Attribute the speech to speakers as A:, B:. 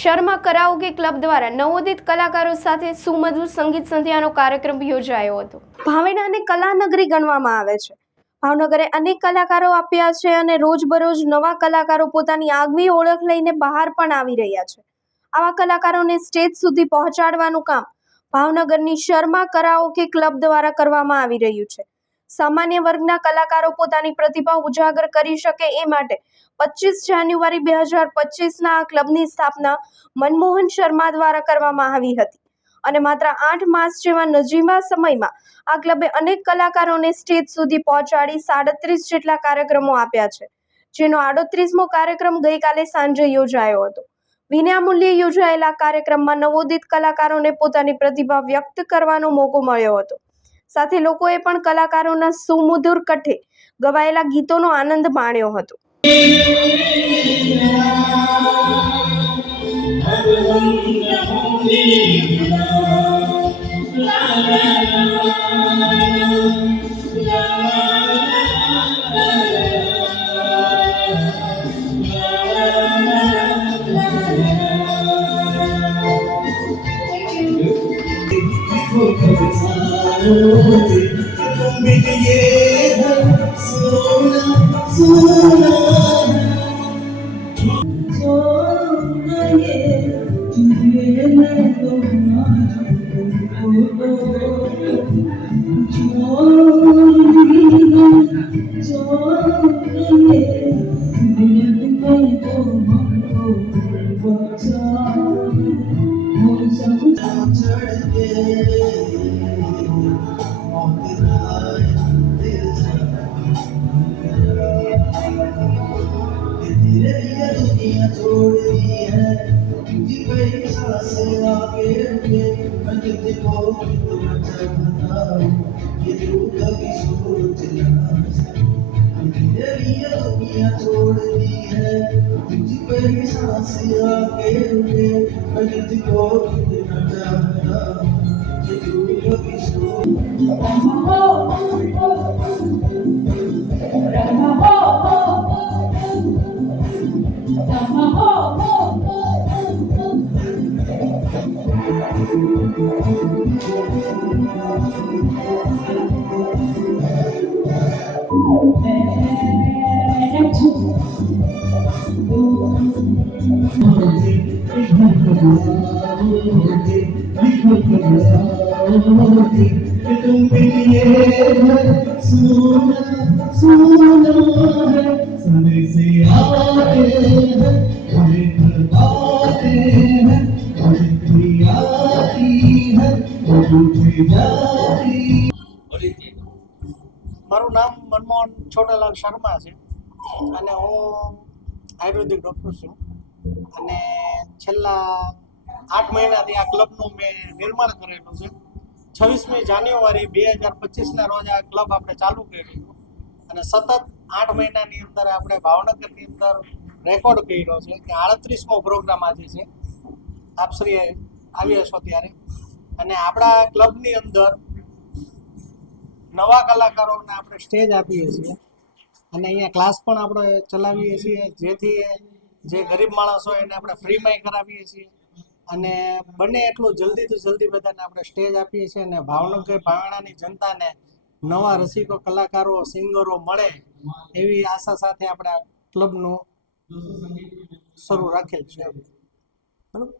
A: Sharma karaoke club દ્વારા નવોદિત કલાકારો સાથે સુમધુર સંગીત સંધ્યાનો કાર્યક્રમ યોજાયો હતો. ભાવેણાને કલાનગરી ગણવામાં આવે છે. ભાવનગરે અનેક કલાકારો આપ્યા છે અને રોજબરોજ નવા કલાકારો પોતાની આગવી ઓળખ લઈને બહાર પણ આવી રહ્યા છે. આવા કલાકારોને સ્ટેજ સુધી પહોંચાડવાનું કામ ભાવનગરની શર્મા કરાઓકે ક્લબ દ્વારા કરવામાં આવી રહ્યું છે. સામાન્ય વર્ગના કલાકારો પોતાની પ્રતિભા ઉજાગર કરી શકે એ માટે પચીસ જાન્યુઆરી બે હજાર પચીસના આ ક્લબની સ્થાપના મનમોહન શર્મા દ્વારા કરવામાં આવી હતી. અને માત્ર આઠ માસ જેવા નજીવા સમયમાં આ ક્લબે અનેક કલાકારોને સ્ટેજ સુધી પહોંચાડી સાડત્રીસ જેટલા કાર્યક્રમો આપ્યા છે, જેનો આડત્રીસમો કાર્યક્રમ ગઈકાલે સાંજે યોજાયો હતો. વિનામૂલ્યે યોજાયેલા કાર્યક્રમમાં નવોદિત કલાકારોને પોતાની પ્રતિભા વ્યક્ત કરવાનો મોકો મળ્યો હતો. સાથે લોકોએ પણ કલાકારોના સુમધુર કઠે ગવાયેલા ગીતોનો આનંદ માણ્યો હતો
B: Thank you. கோபத்தில் அம்பிகையே சோனா சோனா Thank you. दुनिया छोड़ दी है। तुझी पे सांस आगे रुके मैं तुझको कितना चाहता हूँ ये तू कभी सोच ना धीरे दुनिया छोड़ दी है। तुझी पे सांस आगे रुके मैं तुझको कितना चाहता हूँ ये तू कभी सोच तुम बिन ये घर सोना सोना है समय से आते हैं हमें घर आते हैं हमें कोई आती है वो उठे जाती
C: મારું નામ મનમોહન છોટાલાલ શર્મા છે અને હું આયુર્વેદિક ડૉક્ટર છું અને છેલ્લા આઠ મહિનાથી આ ક્લબનું મેં નિર્માણ કરેલું છે છવ્વીસમી જાન્યુઆરી બે હજાર પચીસના રોજ આ ક્લબ આપણે ચાલુ કર્યું અને સતત આઠ મહિનાની અંદર આપણે ભાવનગરની અંદર રેકોર્ડ કર્યો છે કે આડત્રીસમો પ્રોગ્રામ આજે છે. આપ શ્રી આવ્યા છો ત્યારે. અને આપણા ક્લબની અંદર નવા કલાકારોને આપણે સ્ટેજ આપીએ છીએ. અને અહીંયા ક્લાસ પણ આપણે ચલાવીએ છીએ. જેથી જે ગરીબ માણસો એને આપણે ફ્રીમાં કરાવીએ છીએ. અને બને એટલું જલ્દીથી જલ્દી બધાને આપણે સ્ટેજ આપીએ છીએ અને ભાવનગર ભાવણાની જનતાને નવા રસિકો, કલાકારો, સિંગરો મળે એવી આશા સાથે આપણે આ ક્લબનું શરૂ રાખેલ છે. બરાબર?